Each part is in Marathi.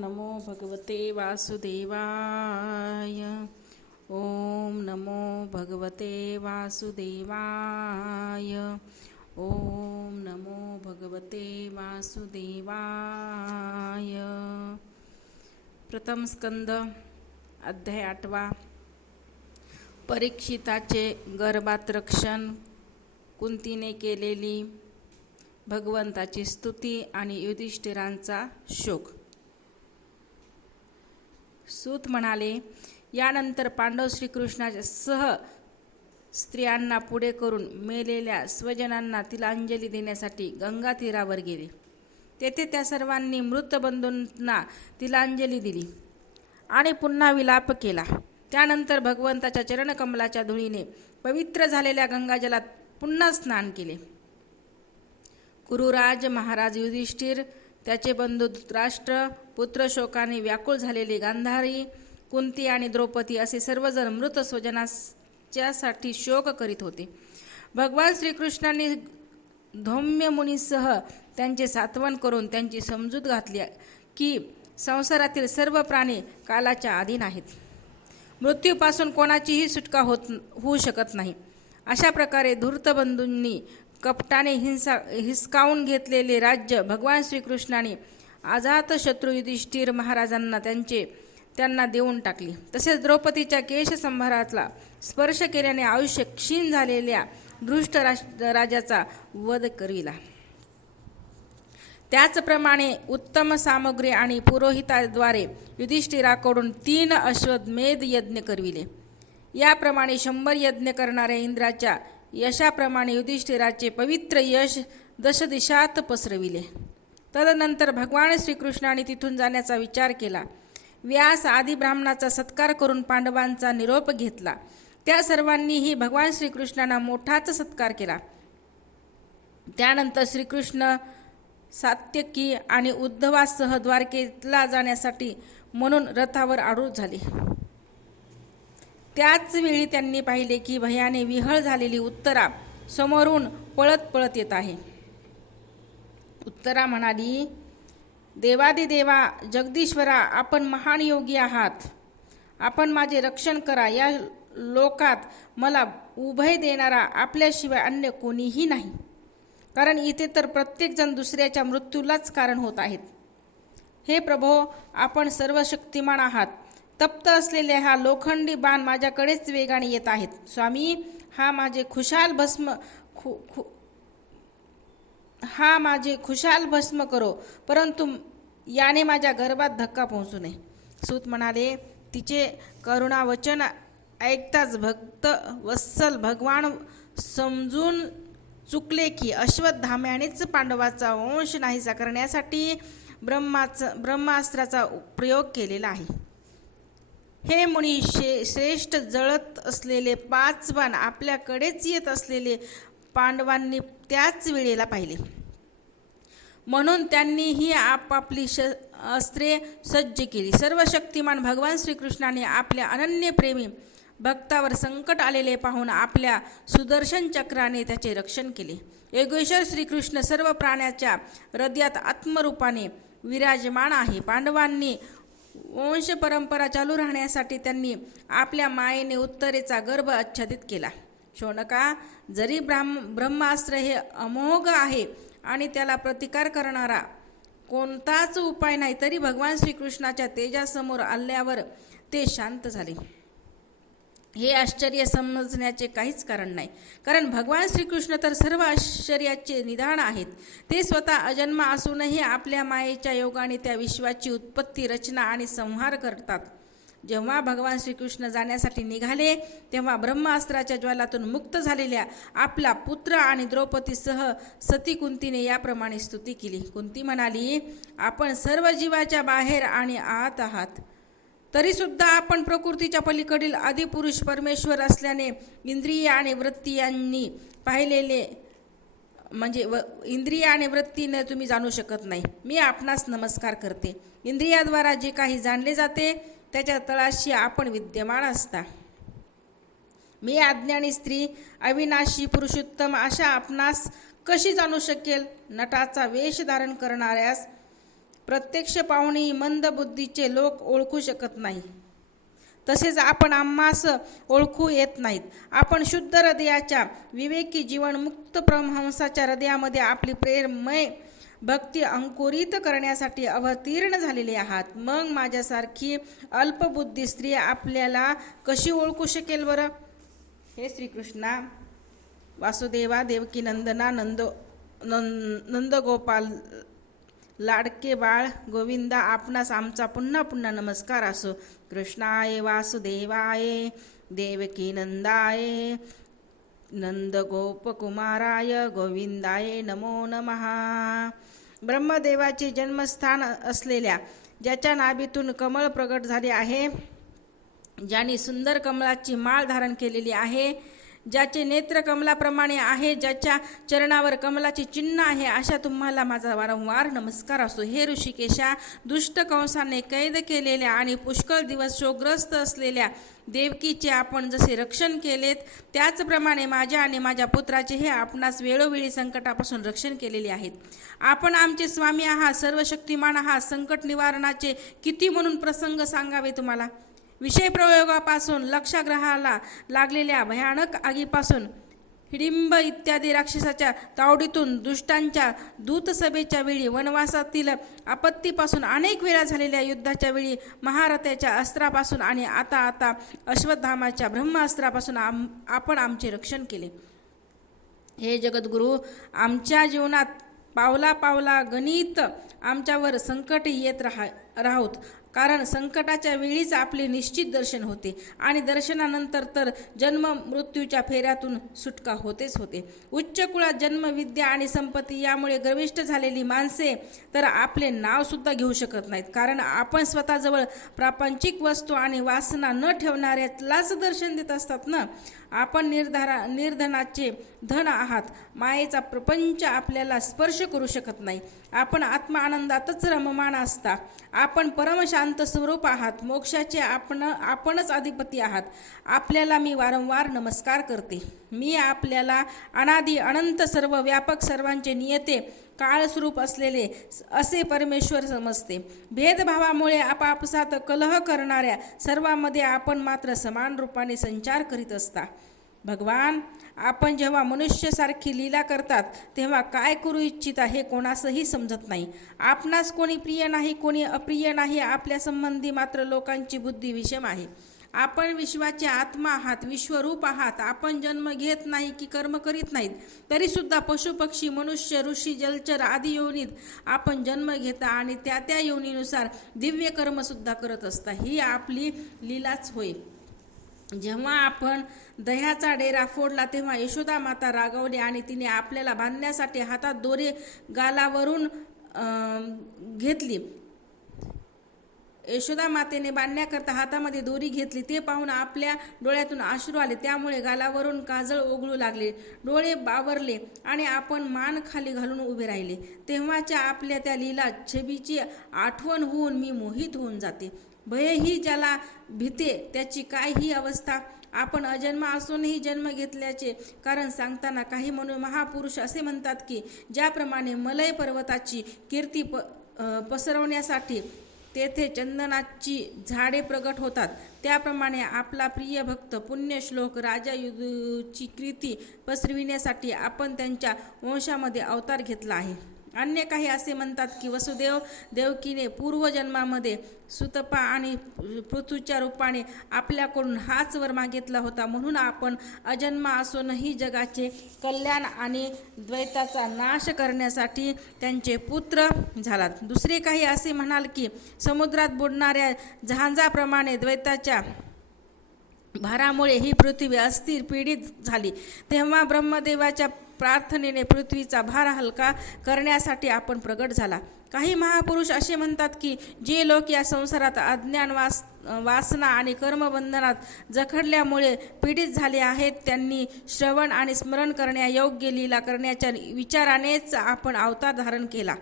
नमो भगवते वासुदेवाय। ॐ नमो भगवते वासुदेवाय। ॐ नमो भगवते वासुदेवाय। प्रथम स्कंद अध्याय आठवा। परीक्षिताचे गर्भात रक्षण कुंतीने केलेली भगवंताची स्तुती आणि युधिष्ठिरांचा शोक। सूत म्हणाले यानंतर पांडव श्रीकृष्णाच्या सह स्त्रियांना पुढे करून मेलेल्या स्वजनांना तिलांजली देण्यासाठी गंगा तीरावर गेले. तेथे त्या सर्वांनी मृत बंधूंना तिलांजली दिली आणि पुन्हा विलाप केला. त्यानंतर भगवंताच्या चरणकमलाच्या धुळीने पवित्र झालेल्या गंगाजलात पुन्हा स्नान केले. कुरुराज महाराज युधिष्ठिर त्याचे बंधू धृतराष्ट्र पुत्र शोकाने व्याकुळ झालेली गांधारी कुंती आणि द्रौपदी असे सर्वजण मृत स्वजनाच्यासाठी शोक करीत होते. भगवान श्रीकृष्णांनी धौम्य मुनीसह त्यांचे सात्वन करून त्यांची समजूत घातली की संसारातील सर्व प्राणी कालाच्या अधीन आहेत. मृत्यूपासून कोणाचीही सुटका होत होऊ शकत नाही. अशा प्रकारे धूर्तबंधूंनी कपटाने हिंसा हिसकावून घेतलेले राज्य भगवान श्रीकृष्णाने अजातशत्रू युधिष्ठिर महाराजांना त्यांचे त्यांना देऊन टाकली. तसेच द्रौपदीच्या केशसंभारातला स्पर्श केल्याने आयुष्य क्षीण झालेल्या दृष्ट राजाचा वध करीला. त्याचप्रमाणे उत्तम सामग्री आणि पुरोहिताद्वारे युधिष्ठिराकडून तीन अश्वमेध यज्ञ करविले. याप्रमाणे शंभर यज्ञ करणाऱ्या इंद्राच्या यशाप्रमाणे युधिष्ठिराचे पवित्र यश दशदिशात पसरविले. तदनंतर भगवान श्रीकृष्णाने तिथून जाण्याचा विचार केला. व्यास आदी ब्राह्मणाचा सत्कार करून पांडवांचा निरोप घेतला. त्या सर्वांनीही भगवान श्रीकृष्णांना मोठाच सत्कार केला. त्यानंतर श्रीकृष्ण सात्यकी आणि उद्धवासह द्वारकेला जाण्यासाठी म्हणून रथावर आरूढ झाले. त्याच वेळी त्यांनी पाहिले की भयाने विहळ झालेली उत्तरा समोरून पळत पळत येत आहे. उत्तरा म्हणाली देवादिदेवा जगदीश्वरा आपण महान योगी आहात. आपण माझे रक्षण करा. या लोकात मला उभय देणारा आपल्याशिवाय अन्य कोणीही नाही. कारण इथे तर प्रत्येकजण दुसऱ्याच्या मृत्यूलाच कारण होत आहेत. हे प्रभो आपण सर्व शक्तिमान आहात. तप्त असलेले हा लोखंडी बाण माझ्याकडेच वेगाने येत आहेत. स्वामी हा माझे खुशाल भस्म खु खु हा माझे खुशाल भस्म करो परंतु याने माझ्या गर्भात धक्का पोहोचू नये. सूत म्हणाले तिचे करुणावचन ऐकताच भक्त वत्सल भगवान समजून चुकले की अश्वत्थाम्यानेच पांडवाचा वंश नाहीसा करण्यासाठी ब्रह्माचा ब्रह्मास्त्राचा प्रयोग केलेला आहे. हे मुनी शे श्रेष्ठ जळत असलेले पाच बाण आपल्याकडेच येत असलेले पांडवांनी त्याच वेळेला पाहिले. म्हणून त्यांनीही आपापली श अस्त्रे सज्ज केली. सर्व शक्तिमान भगवान श्रीकृष्णाने आपल्या अनन्य प्रेमी भक्तावर संकट आलेले पाहून आपल्या सुदर्शन चक्राने त्याचे रक्षण केले. योगेश्वर श्रीकृष्ण सर्व प्राण्याच्या हृदयात आत्मरूपाने विराजमान आहे. पांडवांनी वंश परंपरा चालू राहण्यासाठी त्यांनी आपल्या मायेने उत्तरेचा गर्भ आच्छादित केला. शोनका जरी ब्राह्म ब्रह्मास्त्र हे अमोघ आहे आणि त्याला प्रतिकार करणारा कोणताच उपाय नाही तरी भगवान श्रीकृष्णाच्या तेजासमोर आल्यावर ते शांत झाले. हे आश्चर्य समजण्याचे काहीच कारण नाही. कारण भगवान श्रीकृष्ण तर सर्व आश्चर्याचे निधान आहेत. ते स्वतः अजन्म असूनही आपल्या मायेच्या योगाने त्या विश्वाची उत्पत्ती रचना आणि संहार करतात. जेव्हा भगवान श्रीकृष्ण जाण्यासाठी निघाले तेव्हा ब्रह्मास्त्राच्या ज्वालातून मुक्त झालेल्या आपला पुत्र आणि द्रौपदीसह सती कुंतीने याप्रमाणे स्तुती केली. कुंती म्हणाली आपण सर्व जीवाच्या बाहेर आणि आत आहात. तरीसुद्धा आपण प्रकृतीच्या पलीकडील आदिपुरुष परमेश्वर असल्याने इंद्रिय आणि वृत्ती यांनी पाहिलेले म्हणजे व इंद्रिय आणि वृत्तीने तुम्ही जाणू शकत नाही. मी आपणास नमस्कार करते. इंद्रियाद्वारा जे काही जाणले जाते त्याच्या तळाशी आपण विद्यमान असता. मी अज्ञानी स्त्री अविनाशी पुरुषोत्तम अशा आपणास कशी जाणू शकेल? नटाचा वेश धारण करणाऱ्यास प्रत्यक्ष पाहुणी मंदबुद्धीचे लोक ओळखू शकत नाही. तसेच आपण आम्हास ओळखू येत नाहीत. आपण शुद्ध हृदयाच्या विवेकी जीवन मुक्त परमहंसाच्या हृदयामध्ये आपली प्रेरमय भक्ती अंकुरित करण्यासाठी अवतीर्ण झालेले आहात. मग माझ्यासारखी अल्पबुद्धी स्त्री आपल्याला कशी ओळखू शकेल बरं? हे श्रीकृष्णा वासुदेवा देवकी नंदना नंद नं नंदगोपाल लाडके बाळ गोविंदा आपणास आमचा पुन्हा पुन्हा नमस्कार असो. कृष्णाय वासुदेवाय देवकी नंदाय नंदगोपकुमाराय गोविंदाय नमो नमहा ब्रह्मदेवाचे जन्मस्थान असलेल्या ज्याच्या नाभीतून कमळ प्रगट झाले आहे ज्याने सुंदर कमळाची माळ धारण केलेली आहे ज्याचे नेत्र कमलाप्रमाणे आहे ज्याच्या चरणावर कमलाचे चिन्ह आहे अशा तुम्हाला माझा वारंवार नमस्कार असो हे ऋषिकेशा दुष्ट कंसाने कैद केलेल्या आणि पुष्कळ दिवस शोग्रस्त असलेल्या देवकीचे आपण जसे रक्षण केलेत त्याचप्रमाणे माझ्या आणि माझ्या पुत्राचे हे आपणास वेळोवेळी संकटापासून रक्षण केलेले आहेत. आपण आमचे स्वामी आहात सर्व शक्तिमान आहात संकट निवारणाचे किती म्हणून प्रसंग सांगावे तुम्हाला? विषय प्रयोगापासून लक्षाग्रहाला लागलेल्या भयानक आगीपासून हिडिंब इत्यादी राक्षसाच्या तावडीतून दुष्टांच्या दूतसभेच्या वेळी वनवासातील आपत्तीपासून अनेक वेळा झालेल्या युद्धाच्या वेळी महारथ्याच्या अस्त्रापासून आणि आता आता अश्वत्थामाच्या ब्रह्मास्त्रापासून आम आपण आमचे रक्षण केले. हे जगद्गुरू आमच्या जीवनात पावला पावला गणित आमच्यावर संकट येत राहा राहोत. कारण संकटाच्या वेळीच आपले निश्चित दर्शन होते आणि दर्शनानंतर तर जन्म मृत्यूच्या फेऱ्यातून सुटका होतेच होते. उच्च कुळात जन्म विद्या आणि संपत्ती यामुळे गर्विष्ठ झालेली माणसे तर आपले नावसुद्धा घेऊ शकत नाहीत. कारण आपण स्वतःजवळ प्रापंचिक वस्तू आणि वासना न ठेवणाऱ्यालाच दर्शन देत असतात ना? आपण निर्धारा निर्धनाचे धन आहात. मायेचा प्रपंच आपल्याला स्पर्श करू शकत नाही. आपण आत्मा आनंदातच रममान असता. आपण परमशांत स्वरूप आहात. मोक्षाचे आपण आपणच अधिपती आहात. आपल्याला मी वारंवार नमस्कार करते. मी आपल्याला अनादी अनंत सर्व व्यापक सर्वांचे नियते काळस्वरूप असलेले असे परमेश्वर समजते. भेदभावामुळे आपापसात कलह करणाऱ्या सर्वांमध्ये आपण मात्र समान रूपाने संचार करीत असता. भगवान आपण जेव्हा मनुष्यसारखी लीला करतात तेव्हा काय करू इच्छिता हे कोणासही समजत नाही. आपणास कोणी प्रिय नाही कोणी अप्रिय नाही आपल्या संबंधी मात्र लोकांची बुद्धी विषम आहे. आपण विश्वाचे आत्मा आहात विश्वरूप आहात आपण जन्म घेत नाही की कर्म करीत नाहीत तरीसुद्धा पशुपक्षी मनुष्य ऋषी जलचर आदी योनीत आपण जन्म घेता आणि त्या त्या योनीनुसार दिव्य कर्मसुद्धा करत असता. ही आपली लीलाच होय. जेव्हा आपण दह्याचा डेरा फोडला तेव्हा यशोदा माता रागवली आणि तिने आपल्याला बांधण्यासाठी हातात दोरे गालावरून घेतली. यशोदा मातेने बांधण्याकरता हातामध्ये दोरी घेतली. ते पाहून आपल्या डोळ्यातून अश्रू आले. त्यामुळे गालावरून काजळ ओघळू लागले. डोळे बावरले आणि आपण मान खाली घालून उभे राहिले. तेव्हाच्या आपल्या त्या लीला छबीची आठवण होऊन मी मोहित होऊन जाते. भयही ज्याला भीते त्याची काय ही अवस्था आपण अजन्म असूनही जन्म घेतल्याचे कारण सांगताना काही म्हणून महापुरुष असे म्हणतात की ज्याप्रमाणे मलय पर्वताची कीर्ती प पसरवण्यासाठी तेथे चंदनाची झाडे प्रगट होतात. त्याप्रमाणे आपला प्रिय भक्त पुण्यश्लोक राजा युधची कीर्ती पसरविण्यासाठी आपण त्यांच्या वंशामध्ये अवतार घेतला आहे. अन्य काही असे म्हणतात की वसुदेव देवकीने पूर्वजन्मामध्ये सुतपा आणि पृथ्वीच्या रूपाने आपल्याकडून हाच वर मागितला होता. म्हणून आपण अजन्मा असूनही जगाचे कल्याण आणि द्वैताचा नाश करण्यासाठी त्यांचे पुत्र झालात. दुसरे काही असे म्हणाल की समुद्रात बुडणाऱ्या जहाजाप्रमाणे द्वैताच्या भारामुळे ही पृथ्वी अस्थिर पीडित झाली. तेव्हा ब्रह्मदेवाच्या प्रार्थनेने पृथ्वीचा भार हलका करण्यासाठी आपण प्रगट झाला. काही महापुरुष असे म्हणतात की जे लोक या संसारात अज्ञान वास वासना आणि कर्मबंधनात जखडल्यामुळे पीडित झाले आहेत त्यांनी श्रवण आणि स्मरण करण्यायोग्य लीला करण्याच्या विचारानेच आपण अवतार धारण केला.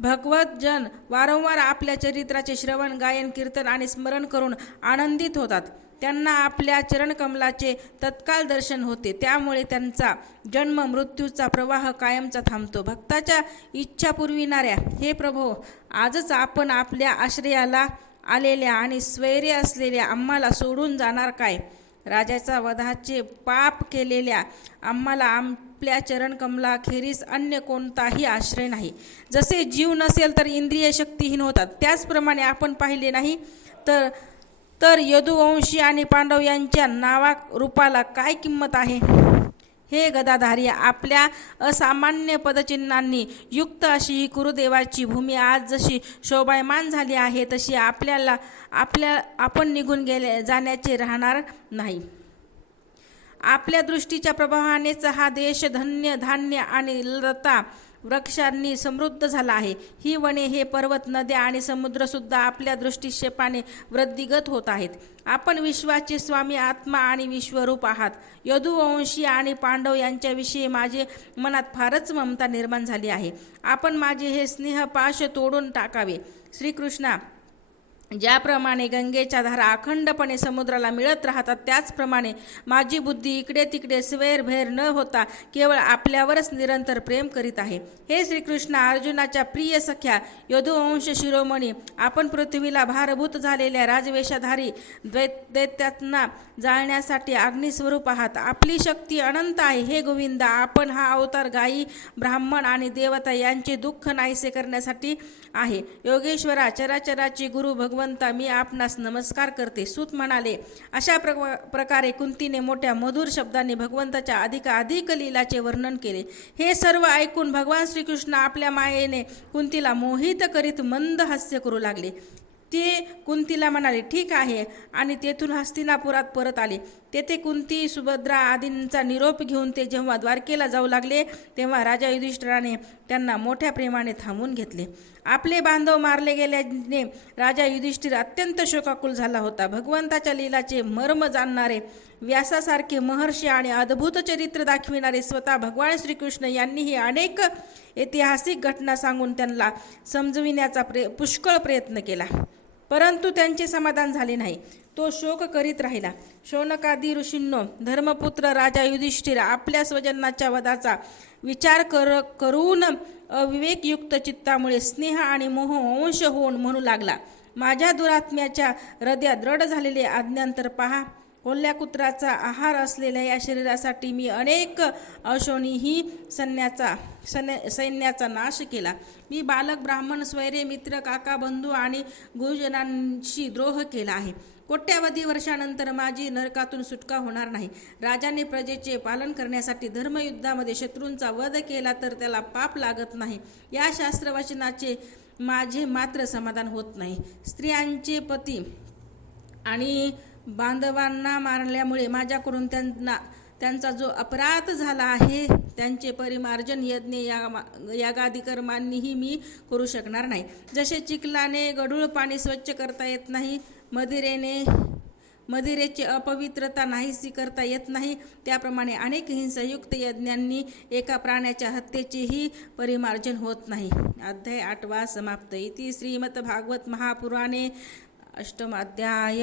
भगवत जन वारंवार आपल्या चरित्राचे श्रवण गायन कीर्तन आणि स्मरण करून आनंदित होतात. त्यांना आपल्या चरणकमलाचे तत्काळ दर्शन होते. त्यामुळे त्यांचा जन्म मृत्यूचा प्रवाह कायमचा थांबतो. भक्ताच्या इच्छा पुरविणाऱ्या हे प्रभो आजच आपण आपल्या आश्रयाला आलेल्या आणि स्वैर्य असलेल्या आम्हाला सोडून जाणार काय? राजाचा वधाचे पाप केलेल्या आम्हाला आपल्या चरणकमलाखेरीस अन्य कोणताही आश्रय नाही. जसे जीव नसेल तर इंद्रिय शक्तीहीन होतात. त्याचप्रमाणे आपण पाहिले नाही तर तर यदुवंशी आणि पांडव यांच्या नावा रूपाला काय किंमत आहे? हे गदाधारी आपल्या असामान्य पदचिन्हांनी युक्त अशी ही कुरुदेवाची भूमी आज जशी शोभायमान झाली आहे तशी आपल्याला आपल्या आपण निघून गेले जाण्याचे राहणार नाही. आपल्या दृष्टीच्या प्रभावानेच हा देश धन्य धान्य आणि लता वृक्षांनी समृद्ध झाला आहे. ही वने हे पर्वत नद्या आणि समुद्रसुद्धा आपल्या दृष्टिक्षेपाने वृद्धिगत होत आहेत. आपण विश्वाचे स्वामी आत्मा आणि विश्वरूप आहात. यदुवंशी आणि पांडव यांच्याविषयी माझे मनात फारच ममता निर्माण झाली आहे. आपण माझे हे स्नेहपाश तोडून टाकावे. श्रीकृष्णा ज्याप्रमाणे गंगेच्या धारा अखंडपणे समुद्राला मिळत राहतात त्याचप्रमाणे माझी बुद्धी इकडे तिकडे स्वेरभेर न होता केवळ आपल्यावरच निरंतर प्रेम करीत आहे. हे श्रीकृष्ण अर्जुनाच्या प्रिय सख्या यदुवंश शिरोमणी आपण पृथ्वीला भारभूत झालेल्या राजवेषाधारी दैत्यांना जाळण्यासाठी अग्निस्वरूप आहात. आपली शक्ती अनंत आहे. हे गोविंदा आपण हा अवतार गायी ब्राह्मण आणि देवता यांचे दुःख नाहीसे करण्यासाठी आहे. योगेश्वरा चराचराची गुरु भगवंता मी आपणास नमस्कार करते. सूत म्हणाले अशा प्र प्रकारे कुंतीने मोठ्या मधुर शब्दाने भगवंताच्या अधिकाधिक लीलाचे वर्णन केले. हे सर्व ऐकून भगवान श्रीकृष्ण आपल्या मायेने कुंतीला मोहित करीत मंद हास्य करू लागले. ते कुंतीला म्हणाले ठीक आहे. आणि तेथून हस्तिनापुरात परत आले. तेथे कुंती सुभद्रा आदींचा निरोप घेऊन ते जेव्हा द्वारकेला जाऊ लागले तेव्हा राजा युधिष्ठिराने त्यांना मोठ्या प्रेमाने थांबून घेतले. आपले बांधव मारले गेल्याने राजा युधिष्ठिर अत्यंत शोकाकुल झाला होता. भगवंताच्या लीलाचे मर्म जाणणारे व्यासासारखे महर्षी आणि अद्भुत चरित्र दाखविणारे स्वतः भगवान श्रीकृष्ण यांनीही अनेक ऐतिहासिक घटना सांगून त्यांना समजविण्याचा प्रे पुष्कळ प्रयत्न केला. परंतु त्यांचे समाधान झाले नाही. तो शोक करीत राहिला. शौनकादी ऋषींनो धर्मपुत्र राजा युधिष्ठिर आपल्या स्वजनाच्या वधाचा विचार कर करून अविवेकयुक्त चित्तामुळे स्नेह आणि मोह अंश होऊन म्हणू लागला. माझ्या दुरात्म्याच्या हृदयात दृढ झालेले आज्ञांतर पहा. कोल्ह्या कुत्राचा आहार असलेल्या या शरीरासाठी मी अनेक अशोनीही सैन्याचा सैन्य सैन्याचा नाश केला. मी बालक ब्राह्मण स्वैरे मित्र काका बंधू आणि गुरुजनांशी द्रोह केला आहे. कोट्यावधी वर्षानंतर माझी नरकातून सुटका होणार नाही. राजाने प्रजेचे पालन करण्यासाठी धर्मयुद्धामध्ये शत्रूंचा वध केला तर त्याला पाप लागत नाही. या शास्त्रवचनाचे माझे मात्र समाधान होत नाही. स्त्रियांचे पती आणि बांधवांना मारल्यामुळे माझ्याकडून त्यांना त्यांचा जो अपराध झाला आहे त्यांचे परिमार्जन यज्ञ या यागादी कर्मांनीही मी करू शकणार नाही. जसे चिखलाने गढूळ पाणी स्वच्छ करता येत नाही मदिरेने मदिरेची अपवित्रता नाहीसी करता येत नाही त्याप्रमाणे अनेक हिंसायुक्त यज्ञांनी एका प्राण्याच्या हत्येचेही परिमार्जन होत नाही. अध्याय आठवा समाप्त. इति श्रीमद्भागवत महापुराणे अष्टमाध्याय.